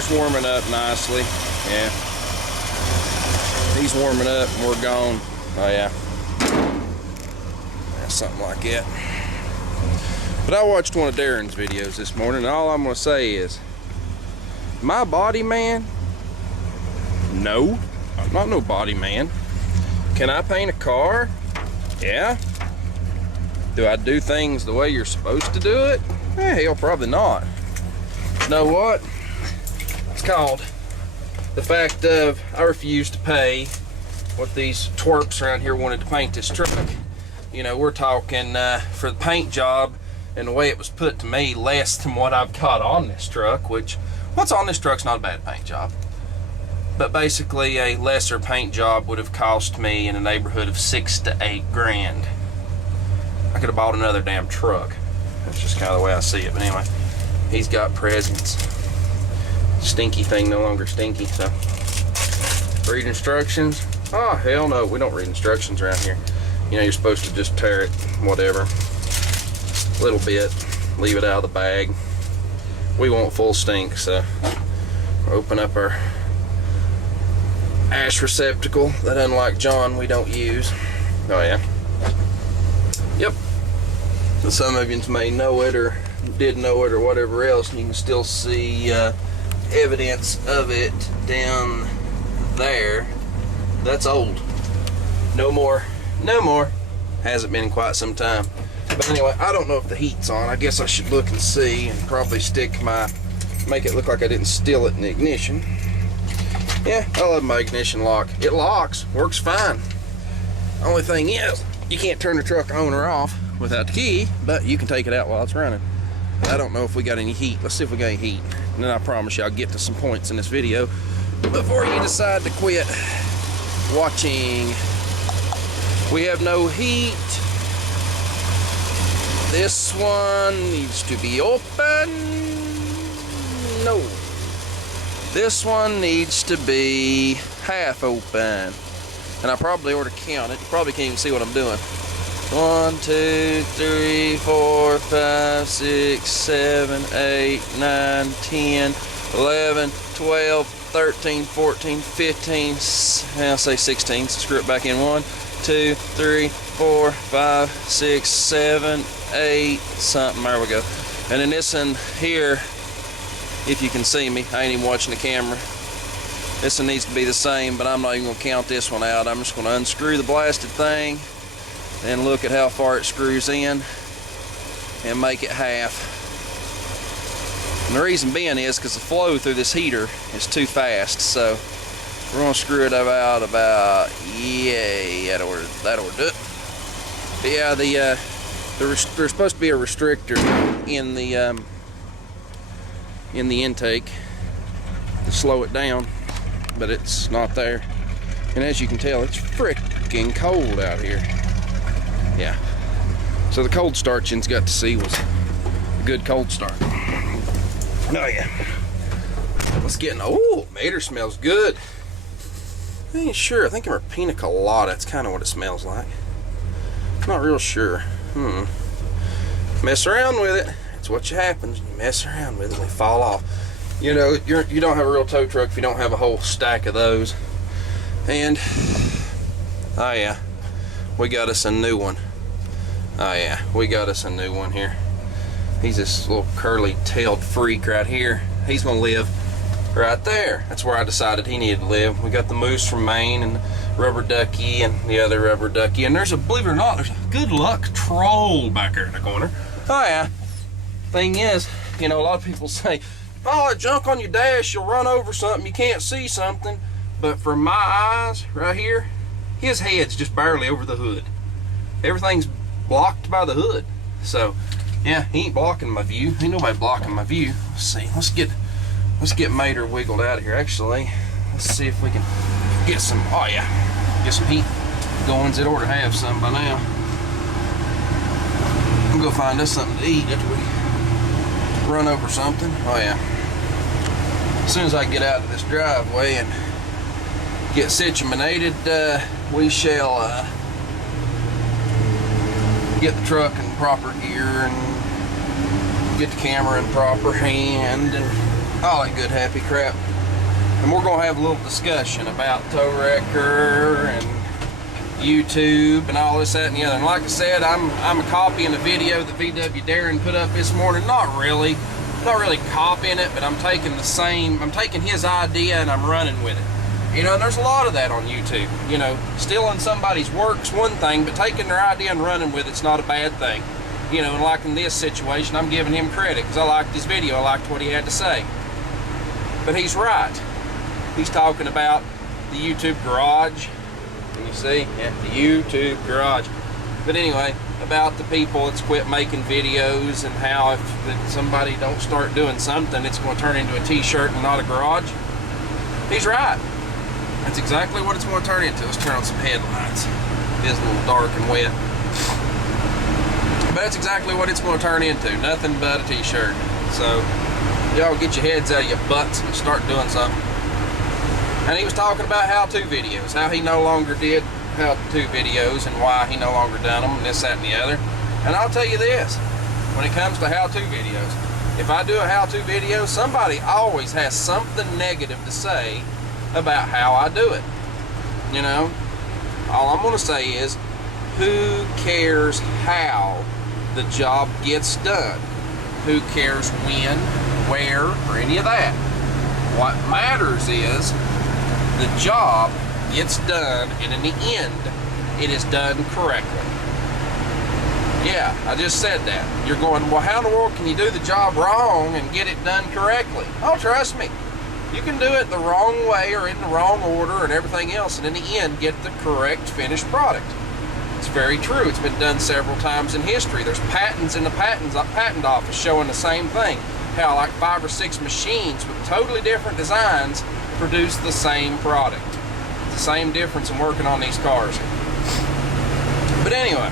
motor's warming up nicely. Yeah. He's warming up and we're gone. Oh yeah. Something like that. But I watched one of Darren's videos this morning, and all I'm gonna say is, my body man? No, I'm not no body man. Can I paint a car? Yeah. Do I do things the way you're supposed to do it? Hell, probably not. You know what? It's called the fact of I refuse to pay what these twerps around here wanted to paint this truck. You know, we're talking for the paint job and the way it was put to me, less than what I've got on this truck, which what's on this truck's not a bad paint job. But basically a lesser paint job would have cost me in the neighborhood of $6 to $8 grand. I could have bought another damn truck. That's just kind of the way I see it. But anyway, he's got presents. Stinky thing no longer stinky, so. Read instructions? Oh, hell no, we don't read instructions around here. You know, you're supposed to just tear it, whatever, a little bit, leave it out of the bag. We want full stink, so open up our ash receptacle that, unlike John, we don't use. Oh yeah. Yep. So some of you may know it or did know it or whatever else, and you can still see evidence of it down there. That's old. No more. No more. Hasn't been in quite some time. But anyway, I don't know if the heat's on. I guess I should look and see and probably make it look like I didn't steal it in the ignition. Yeah, I love my ignition lock. It locks, works fine. Only thing is, you can't turn the truck on or off without the key, but you can take it out while it's running. I don't know if we got any heat. Let's see if we got any heat. And then I promise you I'll get to some points in this video before you decide to quit watching. We have no heat. This one needs to be open. No. This one needs to be half open. And I probably ought to count it. You probably can't even see what I'm doing. 1, 2, 3, 4, 5, 6, 7, 8, 9, 10, 11, 12, 13, 14, 15, I'll say 16, so screw it back in. 1, 2, 3, 4, 5, 6, 7, 8, something, there we go. And then this one here, if you can see me, I ain't even watching the camera. This one needs to be the same, but I'm not even gonna count this one out. I'm just gonna unscrew the blasted thing and look at how far it screws in and make it half. And the reason being is because the flow through this heater is too fast, so we're gonna screw it about, yeah, that'll do it. But yeah, there's supposed to be a restrictor in the intake to slow it down, but it's not there. And as you can tell, it's freaking cold out here. Yeah. So the cold start you got to see was a good cold start. Oh yeah. Let's get in. Oh, Mater smells good. I ain't sure. I think I'm a pina colada. That's kind of what it smells like. Not real sure. Mess around with it. It's what happens. You mess around with it, they fall off. You know, you don't have a real tow truck if you don't have a whole stack of those. And oh yeah, we got us a new one. Oh yeah, we got us a new one here. He's this little curly-tailed freak right here. He's gonna live right there. That's where I decided he needed to live. We got the moose from Maine and the rubber ducky and the other rubber ducky. And there's a, believe it or not, there's a good luck troll back there in the corner. Oh yeah. Thing is, you know, a lot of people say, oh, junk on your dash, you'll run over something, you can't see something. But from my eyes, right here, his head's just barely over the hood. Everything's blocked by the hood. So, yeah, he ain't blocking my view. Ain't nobody blocking my view. Let's see, let's get Mater wiggled out of here. Actually, let's see if we can get some, oh yeah, get some heat going. It ought to have some by now. I'm gonna go find us something to eat after we run over something. Oh yeah. As soon as I get out of this driveway and get situated, we shall get the truck in proper gear and get the camera in proper hand and all that good happy crap. And we're gonna have a little discussion about tow wrecker and YouTube and all this, that, and the other. And like I said, I'm copying a video that VW Darren put up this morning. Not really copying it, but I'm taking his idea and I'm running with it. You know, and there's a lot of that on YouTube. You know, stealing somebody's work's one thing, but taking their idea and running with it's not a bad thing. You know, and like in this situation, I'm giving him credit because I liked his video. I liked what he had to say. But he's right. He's talking about the YouTube garage. Can you see? Yeah, the YouTube garage. But anyway, about the people that's quit making videos and how if somebody don't start doing something, it's going to turn into a t-shirt and not a garage. He's right. That's exactly what it's going to turn into. Let's turn on some headlights. It is a little dark and wet. But that's exactly what it's going to turn into. Nothing but a t-shirt. So, y'all get your heads out of your butts and start doing something. And he was talking about how-to videos, how he no longer did how-to videos and why he no longer done them and this, that, and the other. And I'll tell you this, when it comes to how-to videos, if I do a how-to video, somebody always has something negative to say about how I do it. You know, all I'm going to say is, who cares how the job gets done? Who cares when, where, or any of that? What matters is the job gets done, and in the end, it is done correctly. Yeah, I just said that. You're going, well, how in the world can you do the job wrong and get it done correctly? Oh, trust me. You can do it the wrong way or in the wrong order and everything else, and in the end, get the correct finished product. It's very true. It's been done several times in history. There's patents in the patent office showing the same thing. How like 5 or 6 machines with totally different designs produce the same product. It's the same difference in working on these cars. But anyway,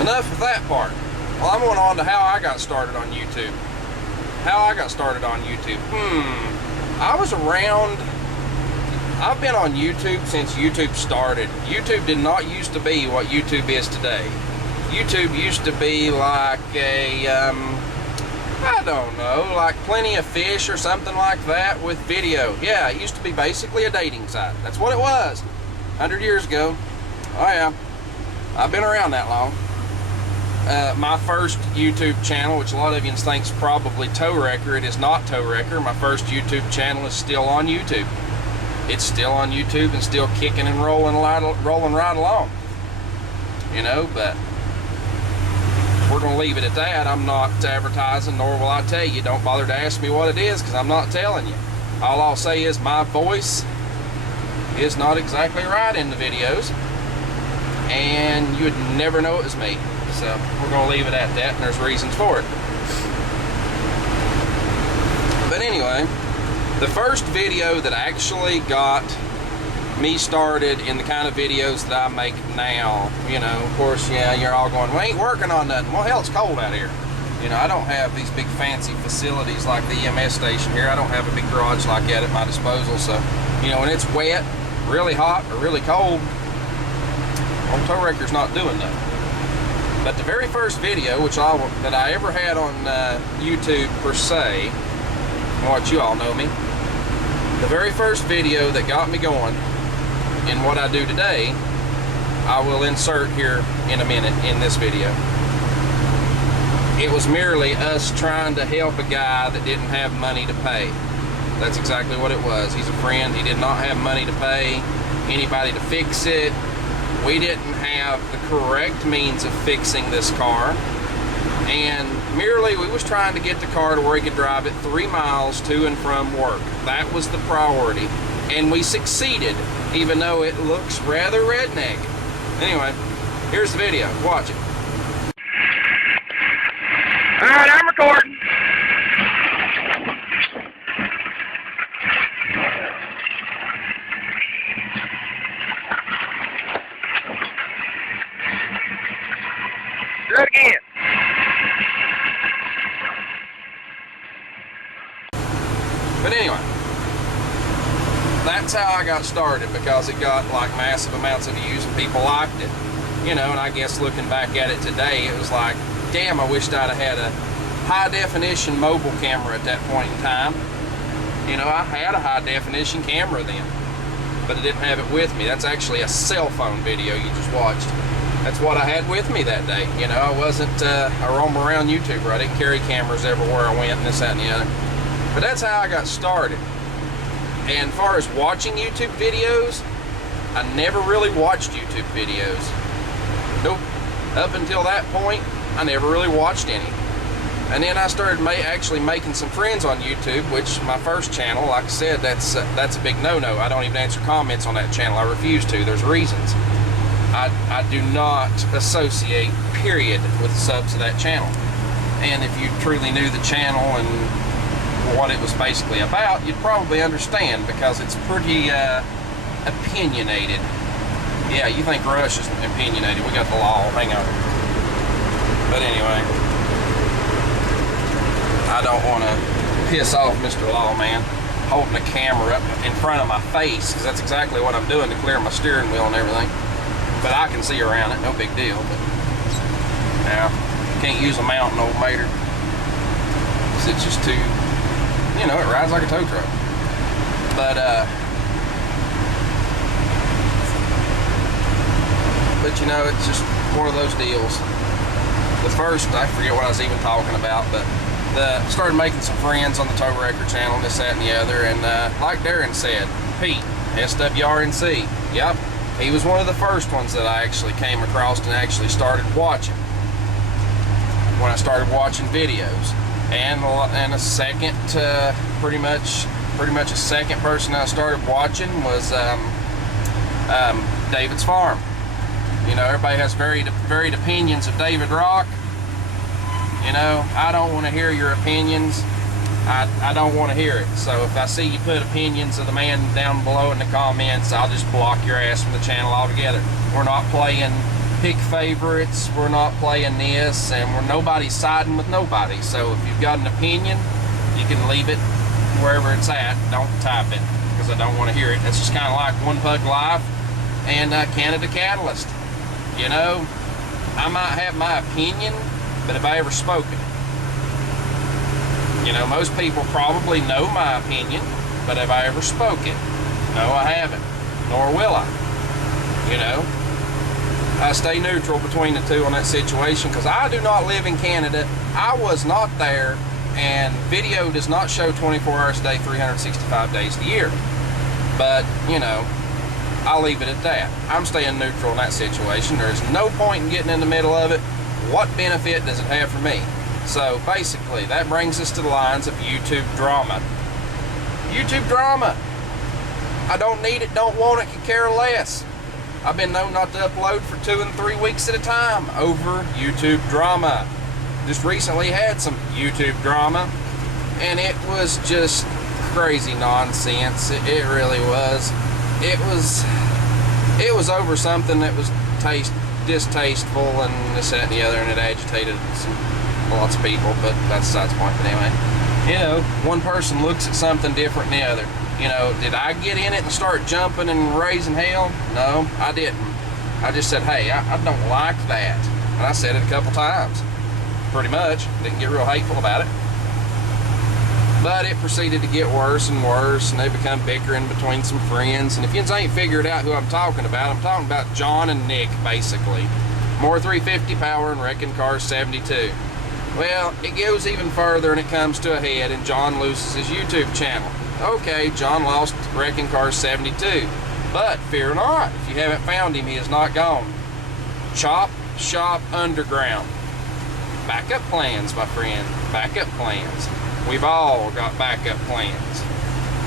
enough of that part. Well, I'm going on to how I got started on YouTube. How I got started on YouTube. I've been on YouTube since YouTube started. YouTube did not used to be what YouTube is today. YouTube used to be like a, I don't know, like Plenty of Fish or something like that with video. Yeah, it used to be basically a dating site. That's what it was 100 years ago. Oh yeah, I've been around that long. My first YouTube channel, which a lot of you think is probably Tow Wrecker, it is not Tow Wrecker. My first YouTube channel is still on YouTube. It's still on YouTube and still kicking and rolling right along. You know, but we're going to leave it at that. I'm not advertising, nor will I tell you. Don't bother to ask me what it is, because I'm not telling you. All I'll say is my voice is not exactly right in the videos, and you would never know it was me. So we're going to leave it at that, and there's reasons for it. But anyway, the first video that actually got me started in the kind of videos that I make now, you know, of course, yeah, you're all going, we ain't working on nothing. Well, hell, it's cold out here. You know, I don't have these big fancy facilities like the EMS station here. I don't have a big garage like that at my disposal. So, you know, when it's wet, really hot, or really cold, old Tow Wrecker's not doing nothing. But the very first video, that I ever had on YouTube per se, what you all know me, the very first video that got me going in what I do today, I will insert here in a minute in this video. It was merely us trying to help a guy that didn't have money to pay. That's exactly what it was. He's a friend. He did not have money to pay anybody to fix it. We didn't have the correct means of fixing this car, and merely we was trying to get the car to where he could drive it 3 miles to and from work. That was the priority, and we succeeded, even though it looks rather redneck. Anyway, here's the video. Watch it. All right, I'm recording. Do it again. But anyway, that's how I got started, because it got like massive amounts of views and people liked it. You know, and I guess looking back at it today, it was like, damn, I wished I'd have had high definition mobile camera at that point in time. You know, I had a high definition camera then, but I didn't have it with me. That's actually a cell phone video you just watched. That's what I had with me that day. You know, I wasn't a roam around YouTuber. I didn't carry cameras everywhere I went and this, that, and the other. But that's how I got started. And as far as watching YouTube videos, I never really watched YouTube videos. Nope. Up until that point, I never really watched any. And then I started actually making some friends on YouTube, which my first channel, like I said, that's a big no-no. I don't even answer comments on that channel. I refuse to. There's reasons. I do not associate, period, with the subs to that channel. And if you truly knew the channel and what it was basically about, you'd probably understand, because it's pretty opinionated. Yeah, you think Rush is opinionated. We got the law. Hang on. But anyway, I don't want to piss off Mr. Lawman holding a camera up in front of my face, because that's exactly what I'm doing to clear my steering wheel and everything. But I can see around it, no big deal. But now, can't use a mountain old mater, because it's just too, you know, it rides like a tow truck. But you know, it's just one of those deals. The first, I forget what I was even talking about, but started making some friends on the Tow Record channel, this, that, and the other, and like Darren said, Pete, SWRNC, yep, he was one of the first ones that I actually came across and actually started watching when I started watching videos. And a second, pretty much a second person I started watching was David's Farm. You know, everybody has varied opinions of David Rock. You know, I don't want to hear your opinions. I don't want to hear it. So if I see you put opinions of the man down below in the comments, I'll just block your ass from the channel altogether. We're not playing pick favorites. We're not playing this, and nobody's siding with nobody. So if you've got an opinion, you can leave it wherever it's at. Don't type it, because I don't want to hear it. It's just kind of like One Pug Life and Canada Catalyst. You know, I might have my opinion, but have I ever spoken? You know, most people probably know my opinion, but have I ever spoken? No, I haven't, nor will I. You know, I stay neutral between the two on that situation, because I do not live in Canada. I was not there, and video does not show 24 hours a day, 365 days a year. But, you know, I'll leave it at that. I'm staying neutral in that situation. There's no point in getting in the middle of it. What benefit does it have for me? So basically, that brings us to the lines of YouTube drama. YouTube drama. I don't need it, don't want it, could care less. I've been known not to upload for 2 and 3 weeks at a time over YouTube drama. Just recently had some YouTube drama, and it was just crazy nonsense. It really was. It was over something that was distasteful and this, that, and the other, and it agitated lots of people, but that's besides the point. But anyway, you know, one person looks at something different than the other. You know, did I get in it and start jumping and raising hell? No, I didn't. I just said, hey, I don't like that. And I said it a couple times. Pretty much. Didn't get real hateful about it. But it proceeded to get worse and worse, and they become bickering between some friends. And if you ain't figured out who I'm talking about John and Nick, basically. More 350 power and Wrecking Cars 72. Well, it goes even further and it comes to a head, and John loses his YouTube channel. Okay, John lost Wrecking Cars 72. But fear not, if you haven't found him, he is not gone. Chop Shop Underground. Backup plans, my friend. Backup plans. We've all got backup plans.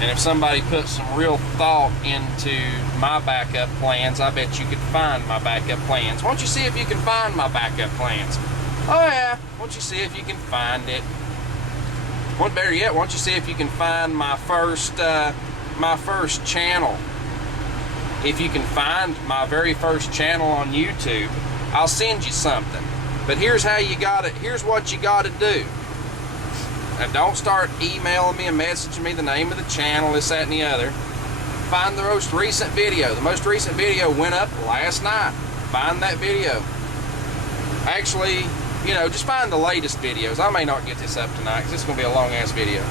And if somebody puts some real thought into my backup plans, I bet you could find my backup plans. Why don't you see if you can find my backup plans? Oh yeah, why don't you see if you can find it? What better yet, why don't you see if you can find my first channel? If you can find my very first channel on YouTube, I'll send you something. But here's what you gotta do. And don't start emailing me and messaging me the name of the channel, this, that, and the other. Find the most recent video. The most recent video went up last night. Find that video. Actually, you know, just find the latest videos. I may not get this up tonight because it's going to be a long ass video.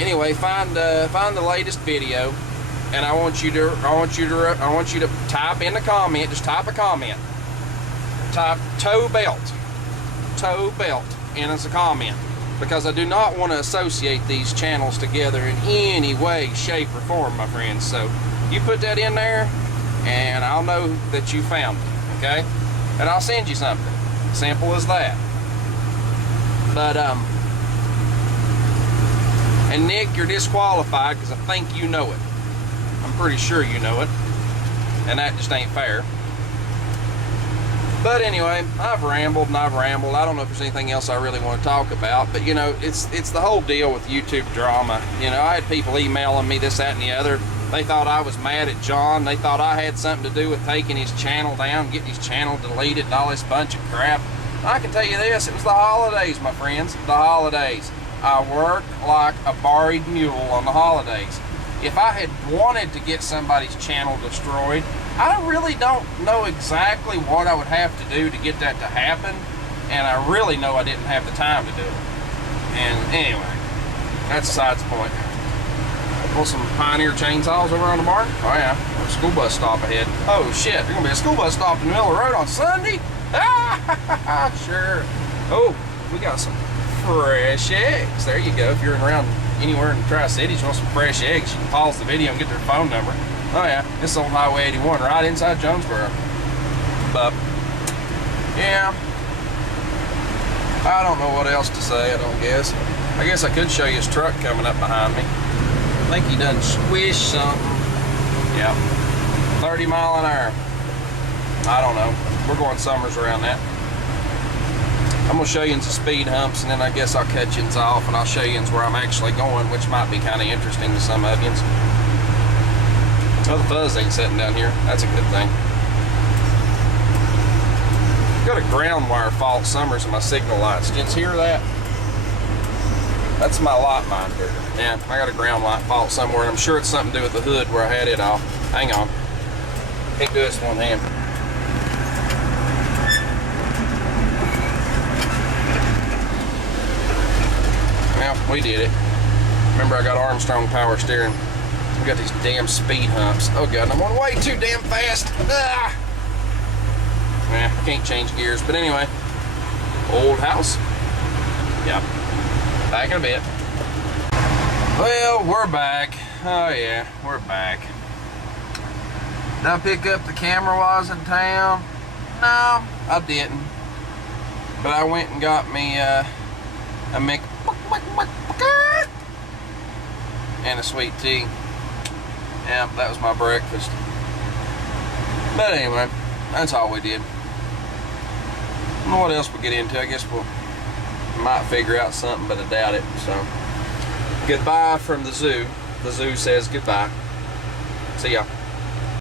Anyway, find the latest video, and I want you to type in the comment. Just type a comment. Type tow belt in as a comment, because I do not want to associate these channels together in any way, shape, or form, my friends. So you put that in there, and I'll know that you found it. Okay, and I'll send you something. Simple as that. But and Nick, you're disqualified because I think you know it. I'm pretty sure you know it, and that just ain't fair. But anyway, I've rambled and I've rambled. I don't know if there's anything else I really want to talk about, but you know, it's the whole deal with YouTube drama. You know, I had people emailing me this, that, and the other. They thought I was mad at John. They thought I had something to do with taking his channel down, getting his channel deleted, and all this bunch of crap. I can tell you this, it was the holidays, my friends, the holidays. I work like a buried mule on the holidays. If I had wanted to get somebody's channel destroyed, I really don't know exactly what I would have to do to get that to happen, and I really know I didn't have the time to do it. And anyway, that's besides the point. Pull some Pioneer chainsaws over on the barn. Oh yeah, there's a school bus stop ahead. Oh shit, there's gonna be a school bus stop in the middle of the road on Sunday? Ah, sure. Oh, we got some fresh eggs. There you go. If you're around anywhere in the Tri-Cities, you want some fresh eggs, you can pause the video and get their phone number. Oh yeah, this is on Highway 81 right inside Jonesboro. But yeah, I don't know what else to say. I guess I could show you his truck coming up behind me. I think he done squish something. Yeah, 30 mile an hour. I don't know. We're going summers around that. I'm gonna show you some speed humps, and then I guess I'll cut you off, and I'll show you where I'm actually going, which might be kind of interesting to some of you. Oh, the fuzz ain't sitting down here. That's a good thing. Got a ground wire fault summers in my signal lights. Did you hear that? That's my light minder. Yeah, I got a ground light fault somewhere, and I'm sure it's something to do with the hood where I had it off. Hang on. Can't do this with one hand. Well, we did it. Remember, I got Armstrong power steering. We got these damn speed humps. Oh god, I'm going way too damn fast. Ah! I can't change gears, but anyway. Old house. Yep. Back in a bit. Well, we're back. Oh yeah, we're back. Did I pick up the camera while I was in town? No, I didn't. But I went and got me a Mc and a sweet tea. Yeah, that was my breakfast. But anyway, that's all we did. I don't know what else we'll get into. I guess we might figure out something, but I doubt it. So, goodbye from the zoo. The zoo says goodbye. See ya.